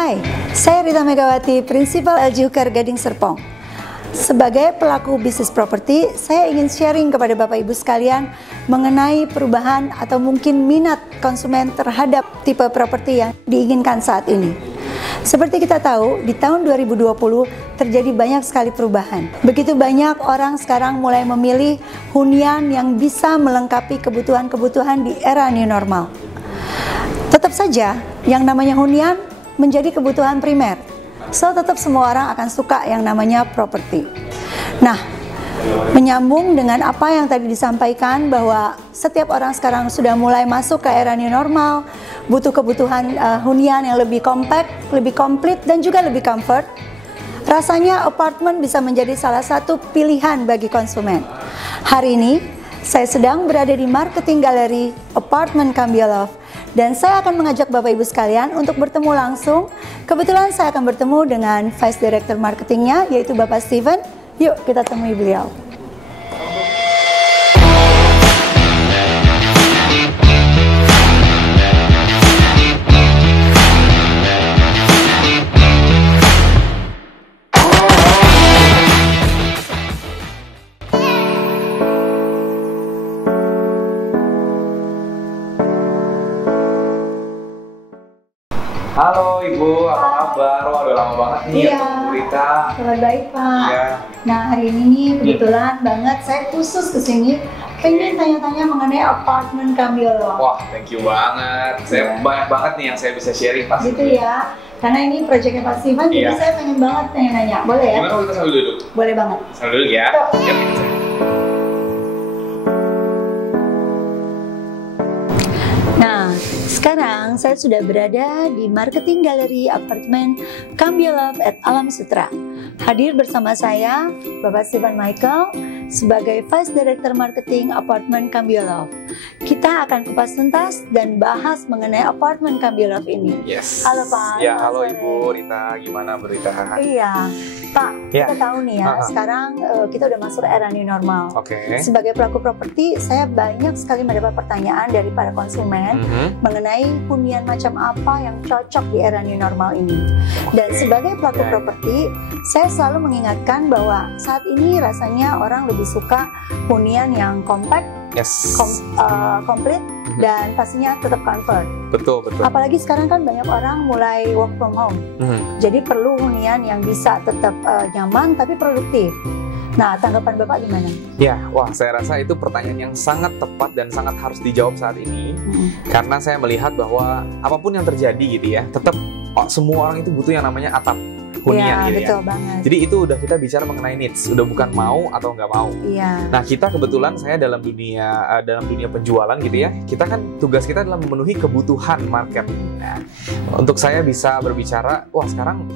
Hai, saya Rita Megawati, Prinsipal LG Hooker Gading Serpong. Sebagai pelaku bisnis properti, saya ingin sharing kepada Bapak Ibu sekalian mengenai perubahan atau mungkin minat konsumen terhadap tipe properti yang diinginkan saat ini. Seperti kita tahu, di tahun 2020 terjadi banyak sekali perubahan. Begitu banyak orang sekarang mulai memilih hunian yang bisa melengkapi kebutuhan-kebutuhan di era new normal. Tetap saja, yang namanya hunian menjadi kebutuhan primer. So, tetap semua orang akan suka yang namanya properti. Nah, menyambung dengan apa yang tadi disampaikan bahwa setiap orang sekarang sudah mulai masuk ke era new normal, butuh kebutuhan hunian yang lebih compact, lebih komplit, dan juga lebih comfort. Rasanya apartemen bisa menjadi salah satu pilihan bagi konsumen. Hari ini, saya sedang berada di Marketing Gallery Apartemen Cambio Love. Dan saya akan mengajak Bapak Ibu sekalian untuk bertemu langsung. Kebetulan saya akan bertemu dengan Vice Director Marketingnya, yaitu Bapak Steven. Yuk kita temui beliau. Halo Ibu, apa kabar? Wah, udah lama banget nih ketemu Rita. Kabar baik Pak. Ya. Nah, hari ini nih kebetulan banget saya khusus kesini pengen tanya-tanya mengenai apartemen Cambio Love. Wah, thank you banget. Saya banyak banget nih yang saya bisa sharing pasti. Gitu ya. Karena ini proyeknya Pak Steven, jadi saya pengen banget nanya-nanya. Boleh ya? Gimana kalau kita sambil duduk? Boleh banget. Sambil duduk ya. Yuk. Nah, sekarang saya sudah berada di Marketing Gallery Apartemen Cambio Love at Alam Sutra. Hadir bersama saya Bapak Steven Michael sebagai Vice Director Marketing Apartemen Cambio Love. Kita akan kupas tuntas dan bahas mengenai apartemen Cambio Love ini. Yes. Halo Pak. Ya, halo Ibu Rita. Gimana berita? Iya, Pak. Kita tahu nih ya, sekarang kita udah masuk era new normal. Oke. Sebagai pelaku properti, saya banyak sekali mendapat pertanyaan dari para konsumen mengenai hunian macam apa yang cocok di era new normal ini. Dan sebagai pelaku properti, saya selalu mengingatkan bahwa saat ini rasanya orang lebih suka hunian yang compact, komplit, dan pastinya tetap comfort. Betul. Apalagi sekarang kan banyak orang mulai work from home. Jadi perlu hunian yang bisa tetap nyaman tapi produktif. Nah, tanggapan Bapak gimana? Ya, wah, saya rasa itu pertanyaan yang sangat tepat dan sangat harus dijawab saat ini. Karena saya melihat bahwa apapun yang terjadi gitu ya, tetap semua orang itu butuh yang namanya atap hunian gitu betul ya. Banget. Jadi itu udah kita bicara mengenai needs, udah bukan mau atau nggak mau. Iya. Nah, kita kebetulan saya dalam dunia penjualan gitu ya, kita kan tugas kita adalah memenuhi kebutuhan market. Nah, untuk saya bisa berbicara, wah sekarang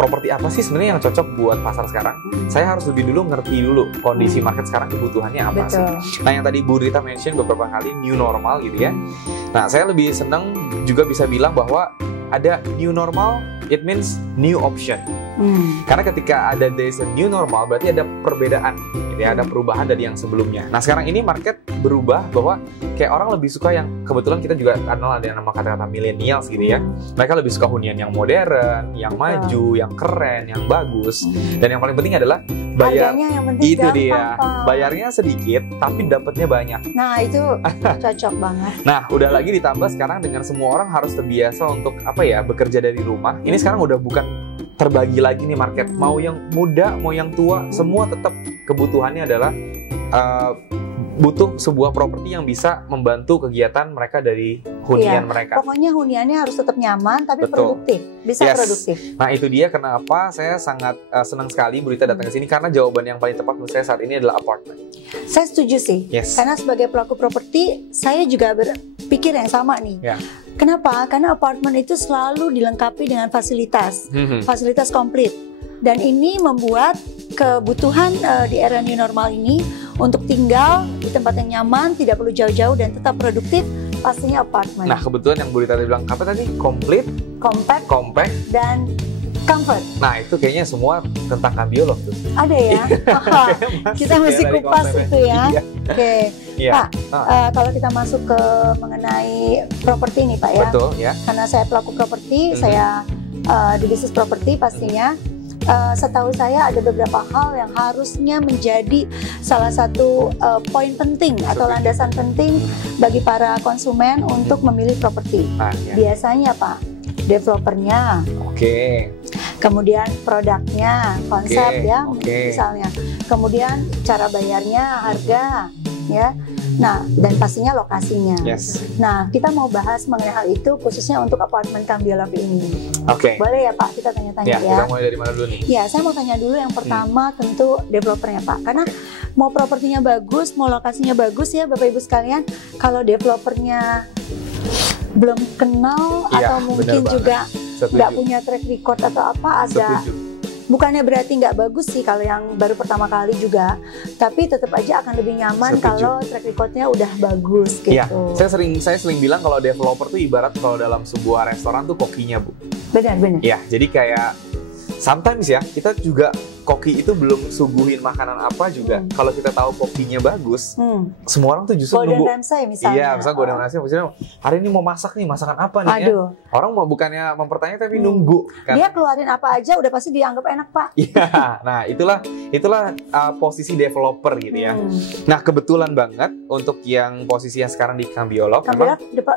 properti apa sih sebenarnya yang cocok buat pasar sekarang? Saya harus lebih dulu ngerti dulu kondisi market sekarang, kebutuhannya apa sih. Nah, yang tadi Bu Rita mention beberapa kali new normal gitu ya. Nah, saya lebih senang juga bisa bilang bahwa ada new normal, it means new option. Karena ketika there's a new normal, berarti ada perbedaan, gitu ya, ada perubahan dari yang sebelumnya. Nah, sekarang ini market berubah bahwa kayak orang lebih suka yang, kebetulan kita juga kenal ada yang nama kata-kata millennials gitu ya. Mereka lebih suka hunian yang modern, yang maju, yang keren, yang bagus. Dan yang paling penting adalah bayar. Harganya yang penting itu gampang, dia. Pak. Bayarnya sedikit, tapi dapatnya banyak. Nah, itu cocok banget. Nah, udah lagi ditambah sekarang dengan semua orang harus terbiasa untuk bekerja dari rumah. Ini sekarang udah bukan terbagi lagi nih market. Mau yang muda, mau yang tua, semua tetap kebutuhannya adalah butuh sebuah properti yang bisa membantu kegiatan mereka dari hunian mereka. Pokoknya huniannya harus tetap nyaman tapi produktif, bisa produktif. Nah, itu dia kenapa saya sangat senang sekali Bu Rita datang ke sini, karena jawaban yang paling tepat menurut saya saat ini adalah apartemen. Saya setuju sih. Karena sebagai pelaku properti, saya juga berpikir yang sama nih. Kenapa? Karena apartemen itu selalu dilengkapi dengan fasilitas, fasilitas komplit. Dan ini membuat kebutuhan di era new normal ini untuk tinggal di tempat yang nyaman, tidak perlu jauh-jauh dan tetap produktif, pastinya apartemen. Nah, kebetulan yang Bu Rita bilang apa tadi? Komplit, compact, dan comfort. Nah, itu kayaknya semua tentang Cambio Love tuh. Ada ya? Kita mesti kupas itu ya. Oke. Iya. Pak, kalau kita masuk ke mengenai properti nih Pak ya. Betul ya. Karena saya pelaku properti, saya di bisnis properti pastinya. Setahu saya ada beberapa hal yang harusnya menjadi salah satu poin penting atau landasan penting bagi para konsumen untuk memilih properti. Ya. Biasanya Pak, developernya, kemudian produknya, konsep misalnya, kemudian cara bayarnya, harga, ya. Nah, dan pastinya lokasinya. Yes. Nah, kita mau bahas mengenai hal itu khususnya untuk apartemen Cambiolov ini. Boleh ya Pak, kita tanya-tanya ya. Kita mulai dari mana dulu nih? Ya, saya mau tanya dulu yang pertama tentu developernya Pak. Karena mau propertinya bagus, mau lokasinya bagus ya Bapak Ibu sekalian, kalau developernya belum kenal atau mungkin juga nggak punya track record atau apa, ada bukannya berarti nggak bagus sih kalau yang baru pertama kali juga, tapi tetap aja akan lebih nyaman kalau track recordnya udah bagus gitu. Iya, saya sering bilang kalau developer tuh ibarat kalau dalam sebuah restoran tuh kokinya Bu. Benar. Ya, jadi kayak sometimes ya kita juga koki itu belum suguhin makanan apa juga. Kalau kita tahu kokinya bagus, semua orang tuh justru Gordon nunggu. Ramsay misalnya. Iya, misalnya Gordon Ramsay maksudnya hari ini mau masak nih, masakan apa nih ya? Orang mau bukannya mempertanyaan tapi nunggu kan. Dia keluarin apa aja udah pasti dianggap enak Pak. Iya, nah itulah posisi developer gitu ya. Nah kebetulan banget untuk yang posisi yang sekarang di Cambiolov.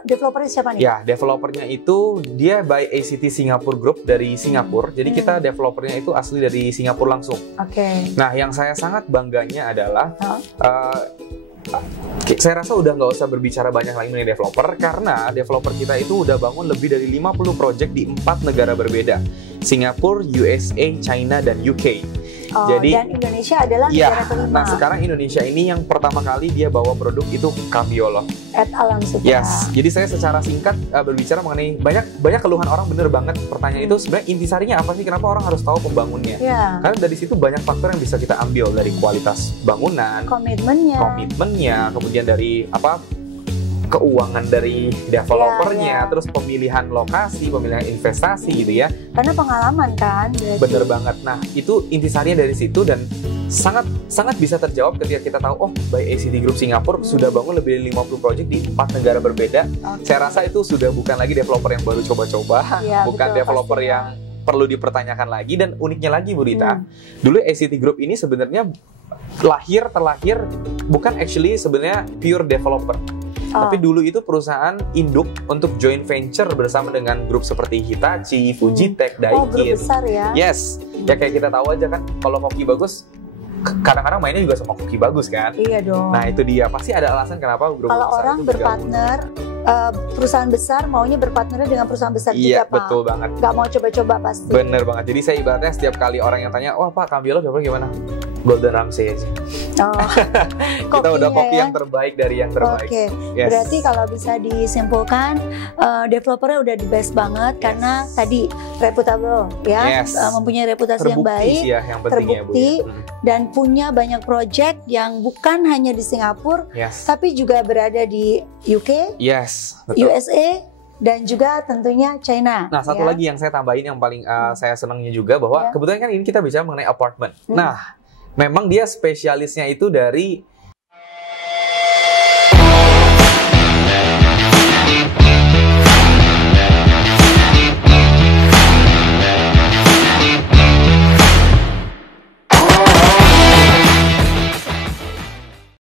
Developernya siapa nih? Ya, developernya itu dia by ACT Singapore Group dari Singapura. Jadi kita developernya itu asli dari Singapura langsung. Nah, yang saya sangat bangganya adalah saya rasa udah nggak usah berbicara banyak lagi mengenai developer karena developer kita itu udah bangun lebih dari 50 project di 4 negara berbeda. Singapura, USA, China, dan UK. Jadi, dan Indonesia adalah negara kelima. Nah, sekarang Indonesia ini yang pertama kali dia bawa produk itu Cambiolov. At Alam Sutra. Yes. Jadi saya secara singkat berbicara mengenai banyak keluhan orang, bener banget. Pertanyaan itu sebenarnya intisarinya apa sih? Kenapa orang harus tahu pembangunnya? Karena dari situ banyak faktor yang bisa kita ambil dari kualitas bangunan, komitmennya, kemudian dari keuangan dari developernya, terus pemilihan lokasi, pemilihan investasi gitu ya. Karena pengalaman kan. Bener banget. Nah, itu intisarinya dari situ dan sangat bisa terjawab ketika kita tahu by ACT Group Singapura sudah bangun lebih dari 50 project di 4 negara berbeda. Saya rasa itu sudah bukan lagi developer yang baru coba-coba, bukan developer yang perlu dipertanyakan lagi. Dan uniknya lagi Bu Rita, dulu ACT Group ini sebenarnya terlahir bukan actually sebenarnya pure developer. Tapi dulu itu perusahaan induk untuk joint venture bersama dengan grup seperti Hitachi, Fujitech, Daikin. Grup besar ya? Yes, ya kayak kita tahu aja kan kalau koki bagus, kadang-kadang mainnya juga sama koki bagus kan? Iya dong. Nah itu dia, pasti ada alasan kenapa grup kalau besar orang itu berpartner, perusahaan besar maunya berpartner dengan perusahaan besar juga Pak. Iya betul banget. Gak mau coba-coba pasti. Bener banget. Jadi saya ibaratnya setiap kali orang yang tanya, wah Pak Cambiolov gimana? Gordon Ramsay aja. Kita udah koki yang terbaik dari yang terbaik. Berarti kalau bisa disimpulkan, developernya udah the best banget karena tadi reputable ya, mempunyai reputasi yang baik, terbukti, dan punya banyak project yang bukan hanya di Singapura, tapi juga berada di UK, USA, dan juga tentunya China. Nah, satu lagi yang saya tambahin yang paling saya senangnya juga bahwa kebetulan kan ini kita bicara mengenai apartemen. Nah, memang dia spesialisnya itu dari